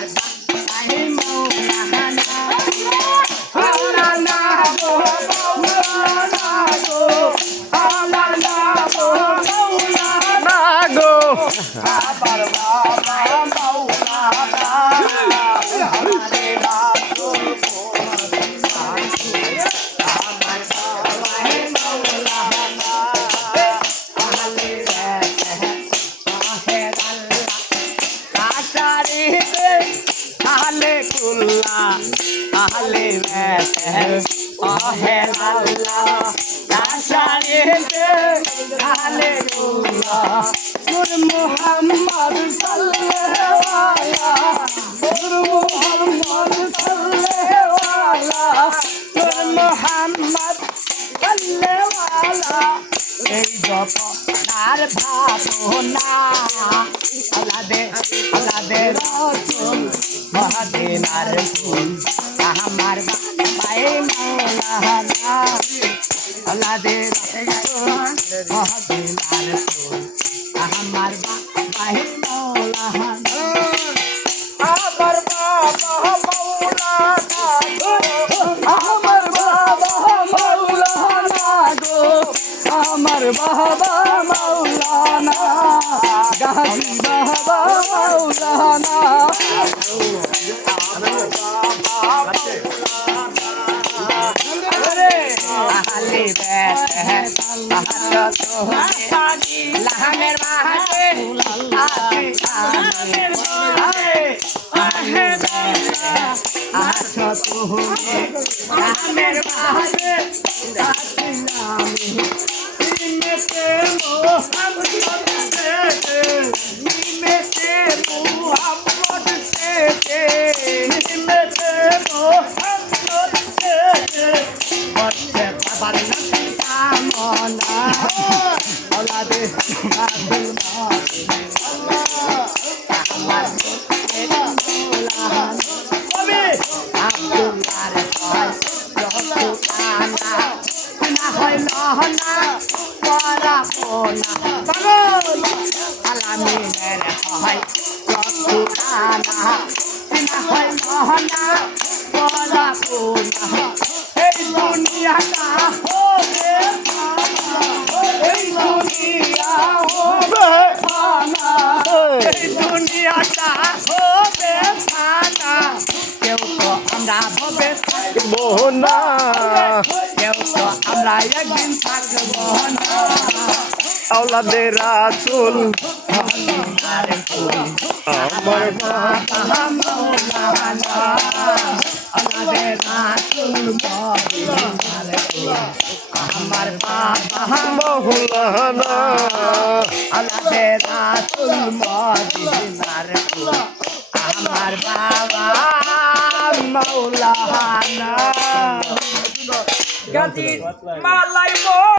আমার বাবাই মৌলানা আল্লাহ না গো মৌলানা গো আল্লাহ না গো মৌলানা গো আমার বাবাই মৌলানা আমারে রাসূল আমার বাবাই মৌলানা আহলে আহলে কুল্লা আহলে আহেল আল্লাহ আশারিতে আহলে কুল্লা নূর মুহাম্মদ সাল্লাল্লাহু আলাইহি নূর মুহাম্মদ সাল্লাল্লাহু আলাইহি নূর মুহাম্মদ সাল্লাল্লাহু আলাইহি এই জপনার ভাবনা আল্লাহ দে রাসূল মদিনার ফুল আমার বাবাই মৌলানা আল্লাহ দে রাসূল মদিনার ফুল আমার বাবাই মৌলানা আমার বাবা মৌলানা গো আমার বাবা মৌলানা গো আমার বাবা মৌলানা গাজী বাবা মৌলানা আহলে বেত লাহামের মাঝে লাহামের মাঝে আলামিনের হয় রসুলানা সিনা হয় মহনা বলা কোনা এই দুনিয়াটা হবে এই দুনিয়া হবে ফানা এই দুনিয়াটা হবে ফানা কেউ তো আমরা ভবে থাকবো না কেউ তো আমরা একদিন থাকবো না আওলাদে রাসূল আমার বাবা মৌলানা আওলাদে রাসূল আমার বাবা মৌলানা আওলাদে রাসূল মদিনার আমার বাবা মৌলানা গাজী মালাই